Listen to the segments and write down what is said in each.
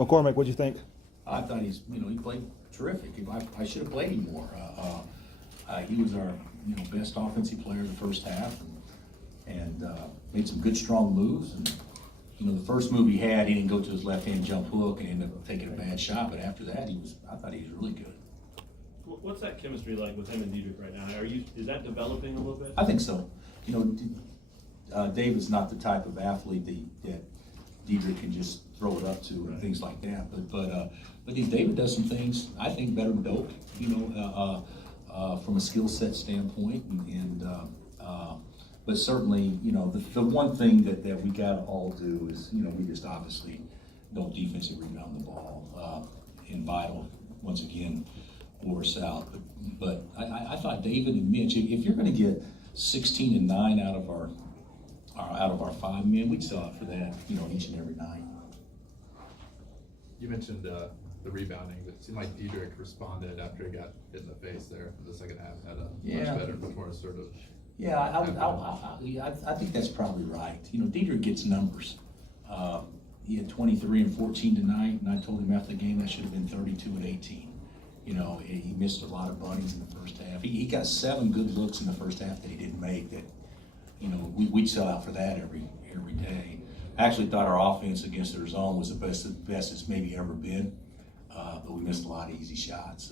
McCormick, what'd you think? I thought he played terrific. I should have played him more. He was our, best offensive player in the first half, and made some good, strong moves. And the first move he had, he didn't go to his left-hand jump hook and ended up taking a bad shot. But after that, I thought he was really good. What's that chemistry like with him and Diedrich right now? Is that developing a little bit? I think so. David's not the type of athlete that Diedrich can just throw it up to and things like that. But David does some things I think better than Doak. From a skill set standpoint, but certainly, the one thing that we got to all do is, we just obviously don't defensive rebound the ball. In Vital, once again, wore us out. But I thought David and Mitch, if you're going to get 16 and 9 out of our 5 men, we'd sell out for that, each and every night. You mentioned the rebounding. It seemed like Diedrich responded after he got hit in the face there in the second half. Had a much better before sort of. Yeah, I think that's probably right. Diedrich gets numbers. He had 23 and 14 tonight, and I told him after the game that should have been 32 and 18. He missed a lot of bunnies in the first half. He got 7 good looks in the first half that he didn't make. That we'd sell out for that every day. I actually thought our offense against their zone was the best it's maybe ever been, but we missed a lot of easy shots.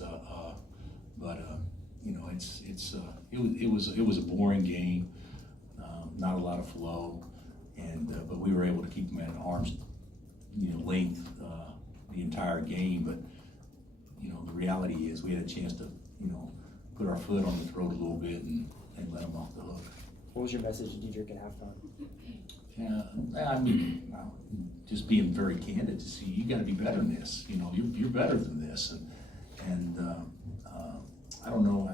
It was a boring game, not a lot of flow, but we were able to keep them at arm's length the entire game. But the reality is we had a chance to put our foot on the throat a little bit and let them off the hook. What was your message to Diedrich at halftime? Just being very candid to see you got to be better than this. You're better than this, and I don't know.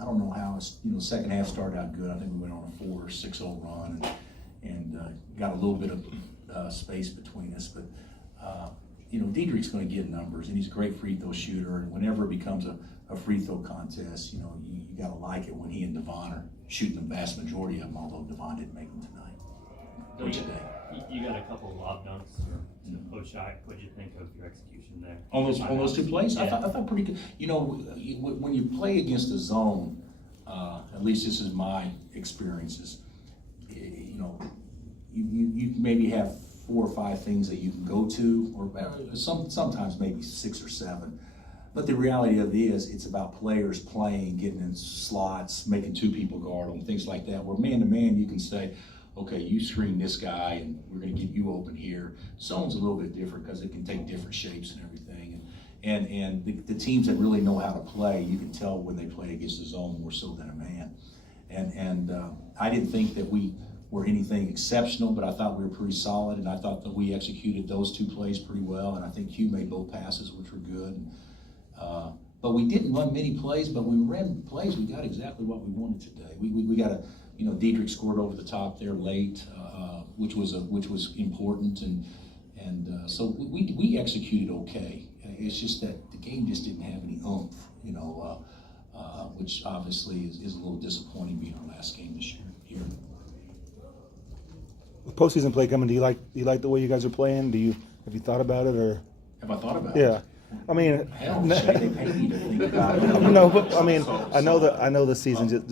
I don't know how second half started out good. I think we went on a 4 or 6-0 run and got a little bit of space between us. But Diedrich's going to get numbers, and he's a great free throw shooter. And whenever it becomes a free throw contest, you got to like it when he and Devon are shooting the vast majority of them. Although Devon didn't make them tonight. You got a couple of lob dunks to post shot. What did you think of your execution there? On those 2 plays, yeah. I thought pretty good. When you play against a zone, at least this is my experiences. You maybe have 4 or 5 things that you can go to, or sometimes maybe 6 or 7. But the reality of it is, it's about players playing, getting in slots, making 2 people guard them, things like that. Where man to man, you can say, okay, you screen this guy, and we're going to get you open here. Zone's a little bit different because it can take different shapes and everything. And the teams that really know how to play, you can tell when they play against the zone more so than a man. And I didn't think that we were anything exceptional, but I thought we were pretty solid, and I thought that we executed those 2 plays pretty well. And I think Hugh made both passes, which were good. But we didn't run many plays, but when we ran plays, we got exactly what we wanted today. We got a Diedrich scored over the top there late, which was important, and so we executed okay. It's just that the game just didn't have any oomph, which obviously is a little disappointing being our last game this year. With postseason play coming, do you like the way you guys are playing? Have you thought about it, or? Have I thought about it? Yeah. I mean, Hell, they pay me to think about it. no, but I mean, I know the season just.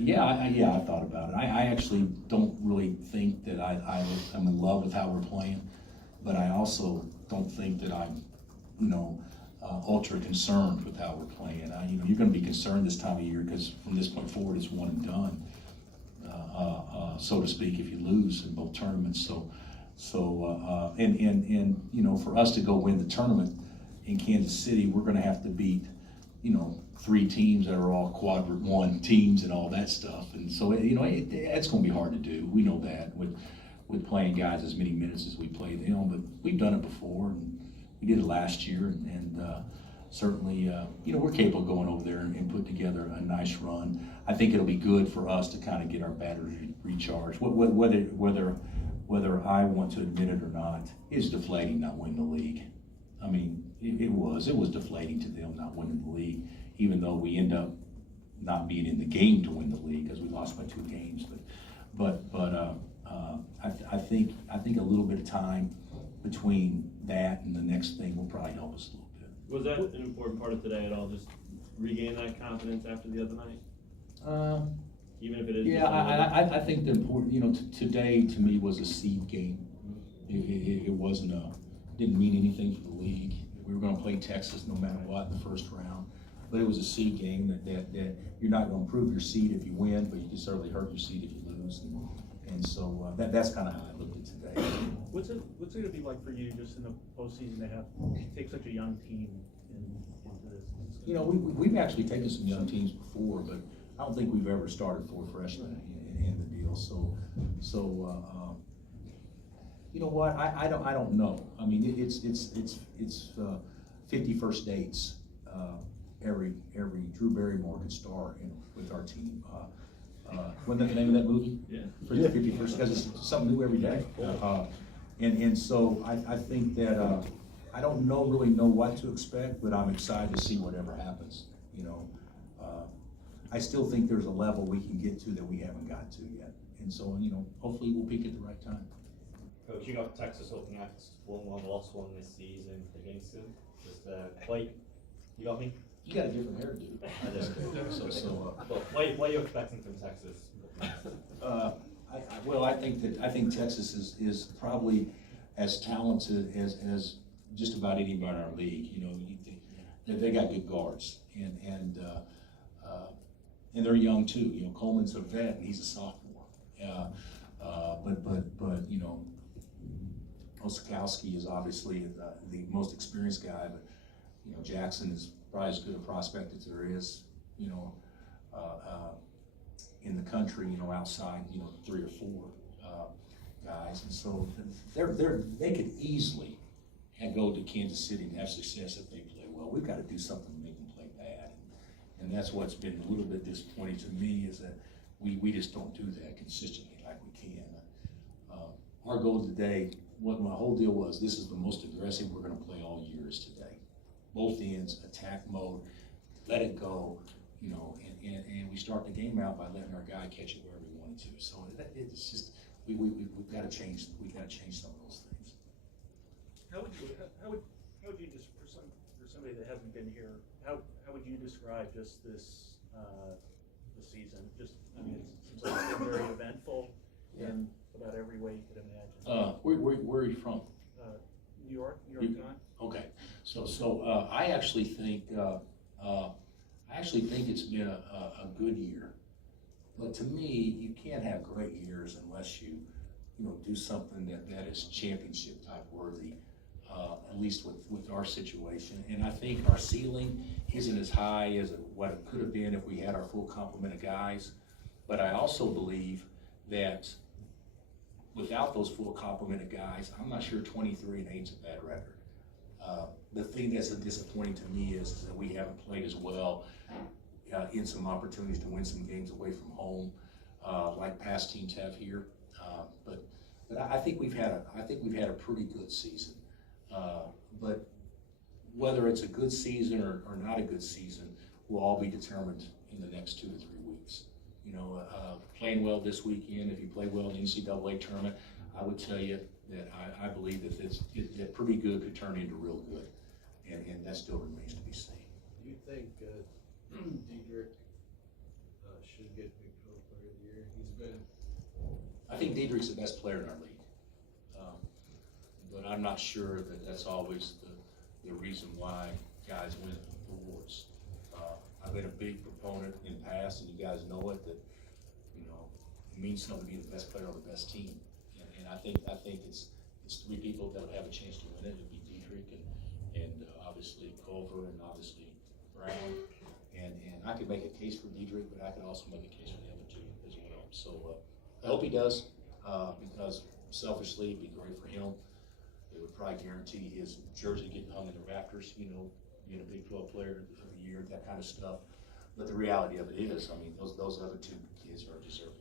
Yeah, I thought about it. I actually don't really think that I'm in love with how we're playing, but I also don't think that I'm, ultra concerned with how we're playing. You're going to be concerned this time of year because from this point forward, it's one and done, so to speak, if you lose in both tournaments. For us to go win the tournament in Kansas City, we're going to have to beat 3 teams that are all quadrant 1 teams and all that stuff. And so, it's going to be hard to do. We know that with playing guys as many minutes as we played them, but we've done it before, and we did it last year, and certainly, we're capable of going over there and put together a nice run. I think it'll be good for us to kind of get our battery recharged. Whether I want to admit it or not, it's deflating not winning the league. I mean, it was deflating to them not winning the league, even though we end up not being in the game to win the league because we lost by 2 games. But I think a little bit of time between that and the next thing will probably help us a little bit. Was that an important part of today at all, just regain that confidence after the other night? Even if it is. Yeah, I think the important, you know, today to me was a seed game. It wasn't didn't mean anything for the league. We were gonna play Texas no matter what in the first round. But it was a seed game that you're not gonna improve your seed if you win, but you can certainly hurt your seed if you lose. And so that's kind of how I looked at today. What's it gonna be like for you just in the postseason to have, take such a young team into this? You know, we've actually taken some young teams before, but I don't think we've ever started 4 freshmen in the deal. So you know what? I don't know. I mean, it's 51st dates. Every Drew Barrymore could star with our team. Wasn't that the name of that movie? Yeah. For the 51st, because it's something new every day. And so I think that I don't really know what to expect, but I'm excited to see whatever happens. You know, I still think there's a level we can get to that we haven't got to yet, and so you know, hopefully we'll peak at the right time. Coach, you got Texas up next, won one, lost one this season against them. Just wait, you got me? You got a different hairdo. I do. But what are you expecting from Texas? I think Texas is probably as talented as just about anybody in our league. You know, they got good guards, and they're young too. You know, Coleman's a vet and he's a sophomore. But you know, Osikowski is obviously the most experienced guy, but you know, Jackson is probably as good a prospect as there is. You know, in the country. You know, outside 3 or 4 guys, and so they could easily go to Kansas City and have success if they play well. We've got to do something to make them play bad, and that's what's been a little bit disappointing to me is that we just don't do that consistently like we can. Our goal today, what my whole deal was, this is the most aggressive we're going to play all year is today. Both ends, attack mode, let it go, you know, and we start the game out by letting our guy catch it wherever we wanted to. So it's just we've got to change. We've got to change some of those things. How would you just for somebody that hasn't been here, how would you describe just this the season? Just, I mean, it seems like it's been very eventful in about every way you could imagine. Where are you from? New York, Con. Okay, so I actually think it's been a good year. But to me, you can't have great years unless you do something that is championship type worthy. At least with our situation, and I think our ceiling isn't as high as what it could have been if we had our full complement of guys. But I also believe that without those full complement of guys, I'm not sure 23-8 is a bad record. The thing that's disappointing to me is that we haven't played as well in some opportunities to win some games away from home, like past teams have here. But I think we've had a pretty good season. But whether it's a good season or not a good season will all be determined in the next 2 to 3 weeks. You know, playing well this weekend, if you play well in the NCAA tournament, I would tell you that I believe that pretty good could turn into real good, and that still remains to be seen. Do you think Diedrich should get Big 12 Player of the Year? He's been. I think Diedrich's the best player in our league. But I'm not sure that that's always the reason why guys win awards. I've been a big proponent in the past, and you guys know it, that it means something to be the best player on the best team. And I think it's 3 people that would have a chance to win it. It would be Diedrich and obviously Culver and obviously Brown. And I could make a case for Diedrich, but I could also make a case for the other 2 as well. So I hope he does, because selfishly it'd be great for him. It would probably guarantee his jersey getting hung in the rafters, being a Big 12 Player of the Year, that kind of stuff. But the reality of it is, I mean, those other 2 kids are deserving.